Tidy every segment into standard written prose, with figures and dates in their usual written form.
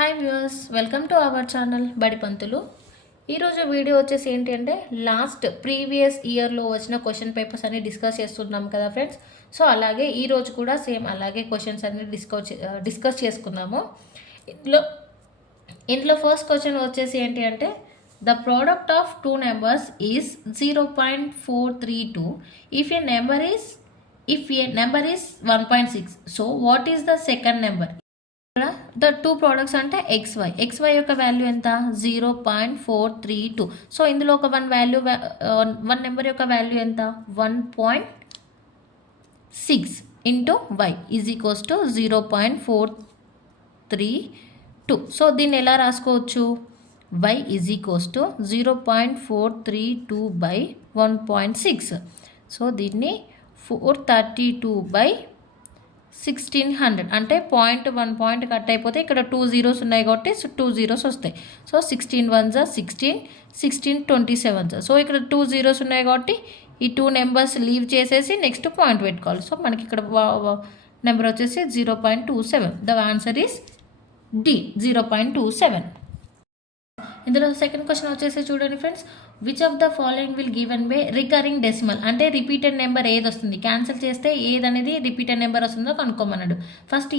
Hi viewers, welcome to our channel బడి పంతులు. ఈరోజు video వచ్చేసి ఏంటి అంటే లాస్ట్ ప్రీవియస్ ఇయర్లో వచ్చిన క్వశ్చన్ పేపర్స్ అన్ని డిస్కస్ చేస్తున్నాం కదా ఫ్రెండ్స్. సో అలాగే ఈరోజు కూడా సేమ్ అలాగే క్వశ్చన్స్ అన్ని డిస్కస్ చేసుకుందాము. ఇందులో ఫస్ట్ క్వశ్చన్ వచ్చేసి ఏంటి అంటే the product of two numbers is 0.432 if A number is 1.6. So what is the second number? The two products అంటే ఎక్స్వై యొక్క వాల్యూ ఎంత? 0.432. సో ఇందులో ఒక వన్ నెంబర్ యొక్క వాల్యూ ఎంత? 1.6 into Y is equals to 0.432. So దీన్ని ఎలా రాసుకోవచ్చు? Y is equals to 0.432 by 1.6. So దీన్ని 432/1600 అంటే వన్ పాయింట్ కట్ అయిపోతే ఇక్కడ 2 zeros ఉన్నాయి కాబట్టి 2 zeros వస్తాయి. So 16 1s 16, 16 27s. సో ఇక్కడ 2 zeros ఉన్నాయి కాబట్టి ఈ 2 నెంబర్స్ లీవ్ చేసేసి నెక్స్ట్ పాయింట్ పెట్టుకోవాలి. సో మనకి ఇక్కడ నెంబర్ వచ్చేసి 0.27. The answer is D, 0.27. ఇందులో సెకండ్ క్వశ్చన్ వచ్చేసి చూడండి friends, which of the following will given by recurring decimal అంటే రిపీటెడ్ నెంబర్ ఏది వస్తుంది, క్యాన్సిల్ చేస్తే ఏది అనేది రిపీటెడ్ నెంబర్ వస్తుందో కనుక్కోమన్నాడు. ఫస్ట్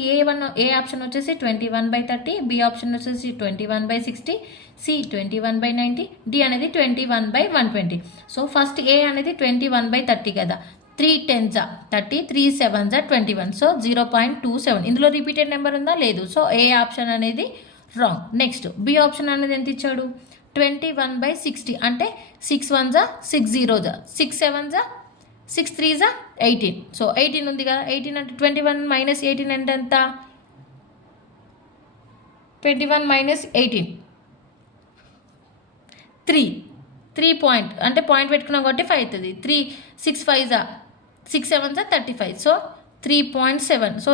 ఏ ఆప్షన్ వచ్చేసి 21/30, బి ఆప్షన్ వచ్చేసి 21/60, సి 21/90, డి అనేది 21/120. సో ఫస్ట్ ఏ అనేది 21/30 కదా, 3 10s 30, 3 7s 21. సో 0.27. ఇందులో రిపీటెడ్ నెంబర్ ఉందా? లేదు. సో ఏ ఆప్షన్ అనేది రాంగ్. నెక్స్ట్ బి ఆప్షన్ అనేది ఎంత ఇచ్చాడు? 21/60 అంటే 6 1s 6 zeros, 6 7s 6 3s 18. So 18 ఉంది కదా, 18 అంటే 21 - 18 అంటే ఎంత? 21 - 18 3 పాయింట్ అంటే పాయింట్ పెట్టుకున్నాం కాబట్టి 5 అవుతుంది. 6 5s 6 7s 35. సో 3.7. సో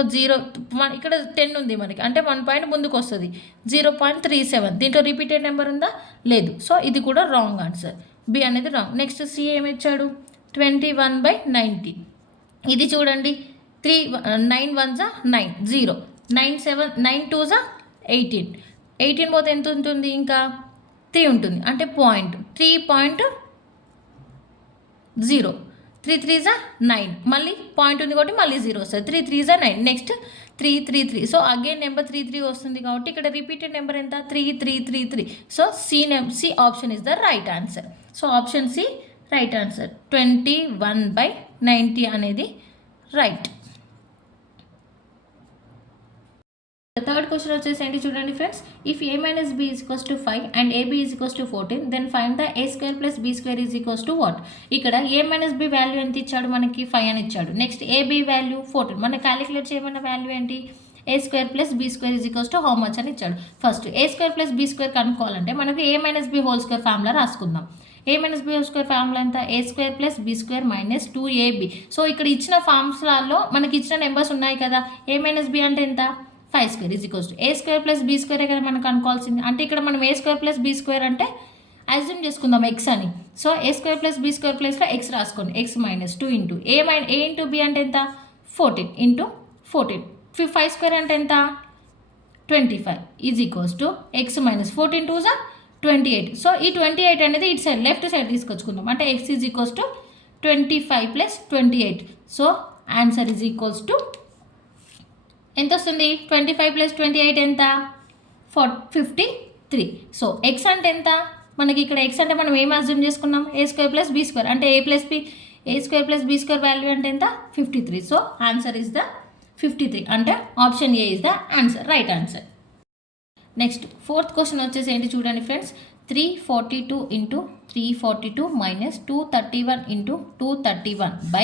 1 ఇక్కడ 10 ఉంది మనకి అంటే 1 పాయింట్ ముందుకు వస్తుంది. 0.37. దీంట్లో రిపీటెడ్ నెంబర్ ఉందా? లేదు. సో ఇది కూడా రాంగ్ ఆన్సర్, బి అనేది రాంగ్. నెక్స్ట్ సి ఏమి ఇచ్చాడు? 21/90. ఇది చూడండి, 9 1s 9 0, 9 2s 18. 18 పోతే ఎంత ఉంటుంది? ఇంకా 3 ఉంటుంది అంటే పాయింట్ 3.0. 3 3s 9, మళ్ళీ పాయింట్ ఉంది కాబట్టి మళ్ళీ 0 వస్తుంది. 3 3s 9. Next 3 3 3. So again number 3 3 వస్తుంది కాబట్టి ఇక్కడ రిపీటెడ్ నెంబర్ ఎంత? 3 3 3 3. So C option is the right answer. So option C right answer. 21/90 అనేది రైట్. థర్డ్ క్వశ్చన్ వచ్చేసి ఏంటి చూడండి friends, if a - b = 5 and ab = 14 then find the a² + b² = what? ఇక్కడ a - b value ఎంత ఇచ్చాడు? మనకి 5 అని ఇచ్చాడు. Next ab value 14. మనం క్యాలిక్యులేట్ చేయమన్న వాల్యూ ఏంటి? a² + b² = హౌ మచ్ అని ఇచ్చాడు. ఫస్ట్ a² + b² కనుక్కోవాలంటే మనకు a - b whole square formula రాసుకుందాం. a - b whole square formula ఎంత? a² + b² - 2ab. సో ఇక్కడ ఇచ్చిన ఫార్ములాలో మనకి ఇచ్చిన నెంబర్స్ ఉన్నాయి కదా, a - b అంటే ఎంత? 5² = a² + b² కదా మనం కనుక్కోవాల్సింది. అంటే ఇక్కడ మనం a² + b² అంటే అజ్యూమ్ చేసుకుందాం ఎక్స్ అని. సో a² + b² ప్లేస్లో ఎక్స్ రాసుకోండి. x - 2 into a into b అంటే ఎంత? 14 ఇంటూ 14. 5² అంటే ఎంత? 25 = x - 14 2s 28. సో ఈ 28 అనేది ఇటు సైడ్ లెఫ్ట్ సైడ్ తీసుకొచ్చుకుందాం. అంటే x = 25 + 28. సో ఆన్సర్ ఎంత వస్తుంది? 25 + 28 ఎంత? 53. సో ఎక్స్ అంటే ఎంత? మనకి ఇక్కడ ఎక్స్ అంటే మనం ఏం అజ్యూమ్ చేసుకున్నాం? a² + b² అంటే a² + b² వాల్యూ అంటే ఎంత? 53. సో ఆన్సర్ ఇస్ ద 53 అంటే option A is the answer, right answer. Next fourth question వచ్చేసి ఏంటి చూడండి ఫ్రెండ్స్, 342 × 342 - 231 × 231 /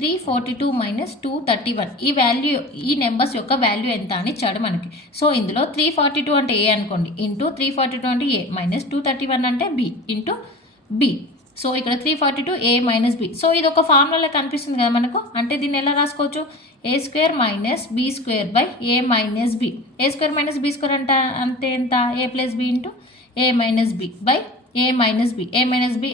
342 - 231. ఈ వాల్యూ, ఈ నెంబర్స్ యొక్క వాల్యూ ఎంత అని ఇచ్చాడు మనకి. సో ఇందులో 342 అంటే ఏ అనుకోండి, ఇంటూ 342 అంటే ఏ, -231 అంటే బి ఇంటూ బి. సో ఇక్కడ 342 a - b. సో ఇది ఒక ఫార్ములా కనిపిస్తుంది కదా మనకు. అంటే దీన్ని ఎలా రాసుకోవచ్చు? a² - b² / a - b. a² - b² అంటే ఎంత? a + b into a - b by a - b.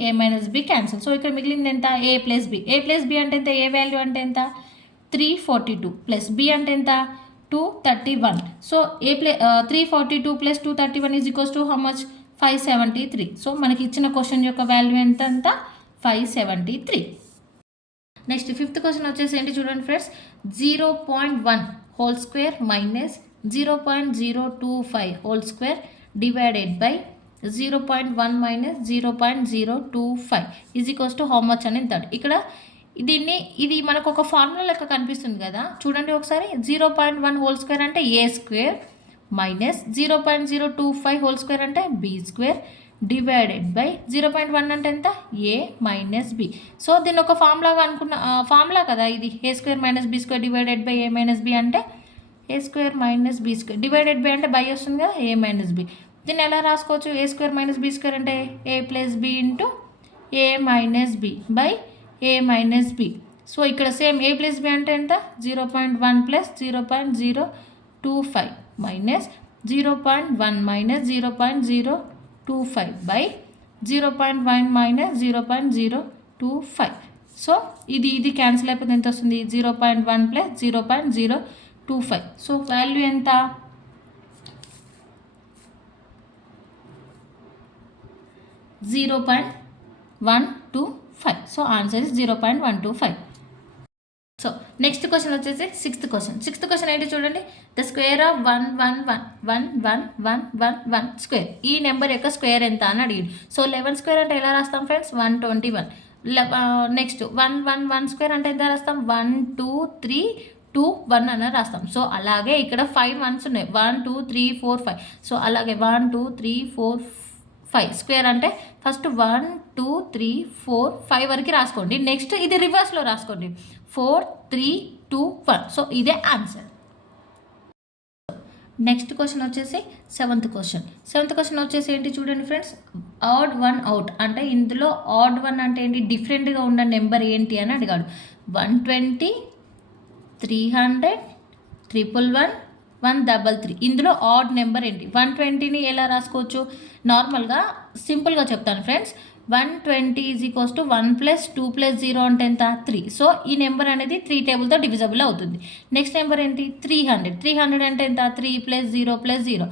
a - b cancel. So ఇక్కడ మిగిలింది ఎంత? a + b. a + b అంటే ఎంత? a వాల్యూ అంటే ఎంత? 342 ప్లస్ b అంటే ఎంత? 231. So 342 plus 231 is equals to how much 573. So మనకి ఇచ్చిన క్వశ్చన్ యొక్క వాల్యూ ఎంత 573. నెక్స్ట్ ఫిఫ్త్ క్వశ్చన్ వచ్చేసి ఏంటి చూడండి friends, 0.1 whole square minus 0.025 whole square divided by 0.1 minus 0.025 is equals to how much అనేది థర్డ్. ఇక్కడ ఇది మనకు ఒక ఫార్ములా లెక్క కనిపిస్తుంది కదా, చూడండి ఒకసారి. 0.1 హోల్ స్క్వేర్ అంటే A square minus 0.025 whole square అంటే బి స్క్వేర్ డివైడెడ్ బై 0.1 అంటే ఎంత, ఏ మైనస్ బి. సో దీన్ని ఒక ఫార్ములా కదా ఇది, A square minus B square divided by A minus B అంటే A square minus B square divided by అంటే బై వస్తుంది కదా, ఏ మైనస్ బి. దీన్ని ఎలా రాసుకోవచ్చు, A square minus B square అంటే A plus B into A minus B by A minus B. So ఇక్కడ same A plus B అంటే ఎంత, 0.1 plus 0.025 minus 0.1 minus 0.025 by 0.1 minus 0.025. So ఇది క్యాన్సిల్ అయిపోతే ఎంత వస్తుంది, 0.1 ప్లస్ 0.025. సో వాల్యూ ఎంత, 0.125. So answer is 0.125. So next question వచ్చేసి sixth question ఏంటి చూడండి, ద స్క్వేర్ ఆఫ్ 111 స్క్వేర్, ఈ నెంబర్ యొక్క స్క్వేర్ ఎంత అని అడిగింది. సో 11 స్క్వేర్ అంటే ఎలా రాస్తాం ఫ్రెండ్స్, 121. నెక్స్ట్ 111 స్క్వేర్ అంటే ఎంత రాస్తాం, 1 2 3 2 1 అని రాస్తాం. సో అలాగే ఇక్కడ 5 1s ఉన్నాయి, 1 2 3 4 5. సో అలాగే 1 2 3 4 5 స్క్వేర్ అంటే ఫస్ట్ 1 2 3 4 5 వరకు రాసుకోండి. నెక్స్ట్ ఇది రివర్స్లో రాసుకోండి, 4 3 2 1. సో ఇదే ఆన్సర్. నెక్స్ట్ క్వశ్చన్ వచ్చేసి సెవెంత్ క్వశ్చన్ వచ్చేసి ఏంటి చూడండి ఫ్రెండ్స్, ఆడ్ 1 అవుట్ అంటే ఇందులో ఆడ్ 1 అంటే ఏంటి, డిఫరెంట్గా ఉన్న నెంబర్ ఏంటి అని అడిగాడు. 120 300 111 133. ఇందులో ఆడ్ నెంబర్ ఏంటి, 120ని ఎలా రాసుకోవచ్చు, నార్మల్గా సింపుల్గా చెప్తాను friends. 120 is equals to 1 plus 2 plus 0 అంటే ఎంత, 3. సో ఈ నెంబర్ అనేది 3 టేబుల్తో డివిజబుల్ అవుతుంది. నెక్స్ట్ నెంబర్ ఏంటి, 300 అంటే ఎంత, 3 ప్లస్ 0 ప్లస్ 0.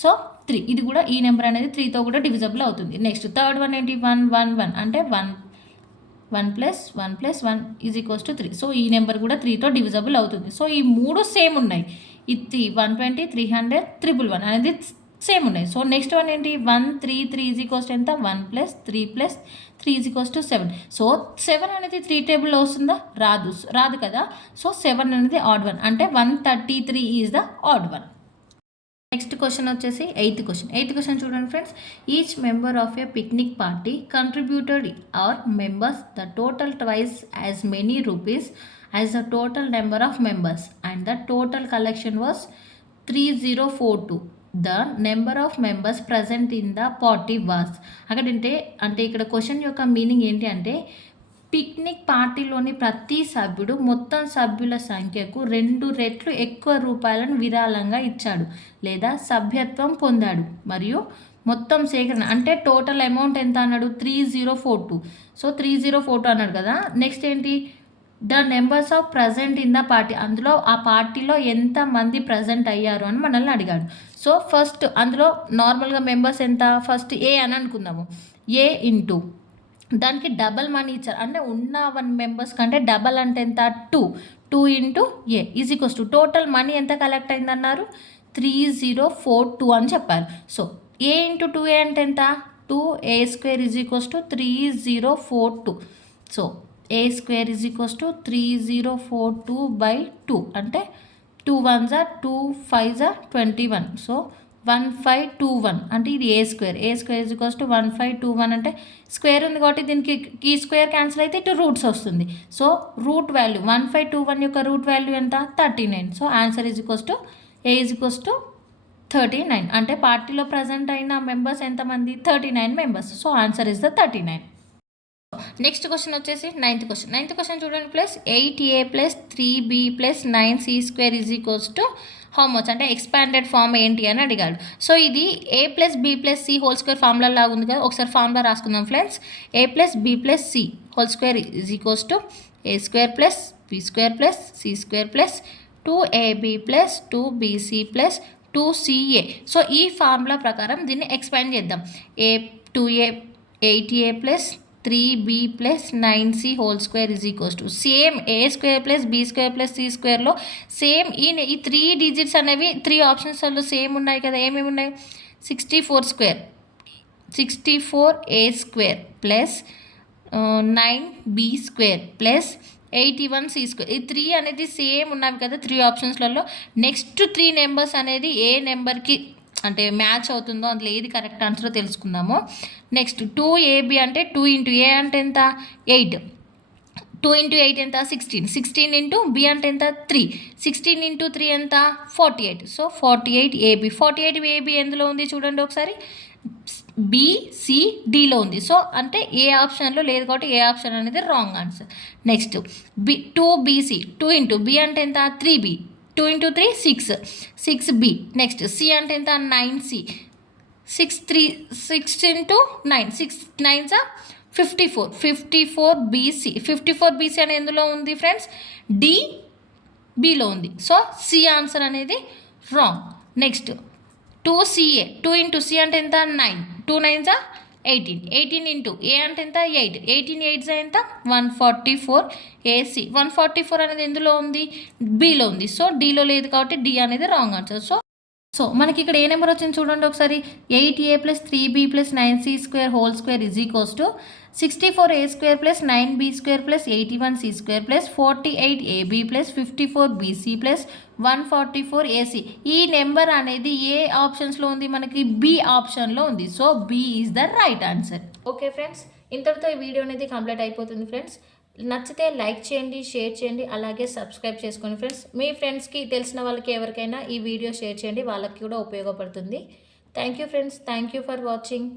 సో 3, ఇది కూడా ఈ నెంబర్ అనేది 3తో కూడా డివిజబుల్ అవుతుంది. నెక్స్ట్ థర్డ్ వన్ ఏంటి, 111 అంటే 1 plus 1 is equals to 3. So ఈ నెంబర్ కూడా 3తో డివిజబుల్ అవుతుంది. సో ఈ మూడు సేమ్ ఉన్నాయి, ఇది 120 300 111 అనేది సేమ్ ఉన్నాయి. సో నెక్స్ట్ వన్ ఏంటి, 133 ఈజ్ ఈక్వల్స్ ఎంత, 1 plus 3 is equals to 7. So 7 అనేది 3 టేబుల్లో వస్తుందా, రాదు కదా. సో 7 అనేది ఆడ్ 1 అంటే 133 is the odd 1. Next question వచ్చేసి ఎయిత్ క్వశ్చన్ చూడండి friends, each member of a picnic party contributed are members the total twice as many rupees as the total number of members and the total collection was 3042. The number of members present in the party was. అంటే ఇక్కడ question యొక్క meaning ఏంటి అంటే, picnic పార్టీలోని ప్రతి సభ్యుడు మొత్తం సభ్యుల సంఖ్యకు 2 రెట్లు ఎక్కువ రూపాయలను విరాళంగా ఇచ్చాడు లేదా సభ్యత్వం పొందాడు. మరియు మొత్తం సేకరణ అంటే టోటల్ అమౌంట్ ఎంత అన్నాడు, 3042. సో 3042 అన్నాడు కదా. నెక్స్ట్ ఏంటి, the numbers of present in the party, అందులో ఆ పార్టీలో ఎంతమంది ప్రజెంట్ అయ్యారు అని మనల్ని అడిగాడు. సో ఫస్ట్ అందులో నార్మల్గా మెంబర్స్ ఎంత, ఫస్ట్ ఏ అని అనుకుందాము, ఏ ఇంటూ దానికి డబల్ మనీ ఇచ్చారు అంటే ఉన్న 1 మెంబర్స్ కంటే డబల్ అంటే ఎంత, 2 into A is equals to total money ఎంత కలెక్ట్ అయిందన్నారు, 3042 అని చెప్పారు. సో ఏ ఇంటూ 2a అంటే ఎంత, 2a square is equals to 3042. So a square is equals to 3042/2 అంటే 2 1s 2 5s 21. సో 1521 అంటే ఇది A square is equals to 1521 అంటే స్క్వేర్ ఉంది కాబట్టి దీనికి ఈ స్క్వేర్ క్యాన్సిల్ అయితే ఇటు రూట్స్ వస్తుంది. సో రూట్ వాల్యూ 1521 యొక్క రూట్ వాల్యూ ఎంత, 39. So answer is equals to A is equals to 39. అంటే పార్టీలో ప్రజెంట్ అయిన మెంబర్స్ ఎంతమంది, 39 members. So answer is the 39. Next question వచ్చేసి నైన్త్ క్వశ్చన్ చూడండి, plus 8a plus 3b plus 9c square is equals to how much అంటే expanded form ఏంటి అని అడిగాడు. సో ఇది a plus b plus c whole square formula లాగా ఉంది కదా, ఒకసారి formula రాసుకుందాం friends. a plus b plus c whole square is equals to a square plus b square plus c square plus 2AB plus 2BC plus 2CA. So ఈ formula ప్రకారం దీన్ని expand చేద్దాం. 2A 8A plus 3B plus 9C whole square is equals to same A square plus B square plus C స్క్వేర్లో same ఈ 3 digits అనేవి 3 ఆప్షన్స్లో same ఉన్నాయి కదా. ఏమేమి ఉన్నాయి? 64 square, 64A square plus 9B square plus 81C square. ఈ 3 అనేది సేమ్ ఉన్నవి కదా 3 ఆప్షన్స్లలో. నెక్స్ట్ 3 నెంబర్స్ అనేది ఏ నెంబర్కి అంటే మ్యాచ్ అవుతుందో అందులో ఏది కరెక్ట్ ఆన్సరో తెలుసుకుందాము. నెక్స్ట్ 2AB అంటే 2 ఇంటూ ఏ అంటే ఎంత? 8. 2 ఇంటూ 8 ఎంత? 16. 16 ఇంటూ బి అంటే ఎంత? 3. 16 ఇంటూ 3 ఎంత? 48. So 48AB. 48AB ఎందులో ఉంది చూడండి ఒకసారి. BCDలో ఉంది. సో అంటే ఏ ఆప్షన్లో లేదు కాబట్టి ఏ ఆప్షన్ అనేది wrong answer. Next 2BC. 2 into B అంటే ఎంత? 3B. 2 into 3 6. 6B. Next C అంటే ఎంత? 9C. 6 into 9. 6 9s 54. 54BC. 54BC అనేది ఎందులో ఉంది ఫ్రెండ్స్? DBలో ఉంది. సో సి ఆన్సర్ అనేది wrong. Next 2CA. 2 into C అంటే ఎంత? 9. 2 9s 18. 18 ఇంటూ ఏ అంటే ఎంత? 8. 18 8s ఎంత? 144AC. 144 అనేది ఎందులో ఉంది? బిలో ఉంది. సో డీలో లేదు కాబట్టి డి అనేది రాంగ్ ఆన్సర్. సో మనకి ఇక్కడ ఏ నెంబర్ వచ్చింది చూడండి ఒకసారి. 8A plus 3B plus 9C square whole square is equals to 64A square plus 9B square plus 81C square plus 48AB plus 54BC plus 144AC. ఈ నెంబర్ అనేది ఏ ఆప్షన్స్లో ఉంది? మనకి బి ఆప్షన్లో ఉంది. So B is the right answer. Okay friends, ఇంతటితో ఈ video అనేది కంప్లీట్ అయిపోతుంది ఫ్రెండ్స్. నచ్చితే లైక్ చేయండి, షేర్ చేయండి, అలాగే సబ్స్క్రైబ్ చేసుకోండి ఫ్రెండ్స్. మీ ఫ్రెండ్స్కి తెలిసిన వాళ్ళకి ఎవరికైనా ఈ వీడియో షేర్ చేయండి, వాళ్ళకి కూడా ఉపయోగపడుతుంది. Thank you friends, thank you for watching.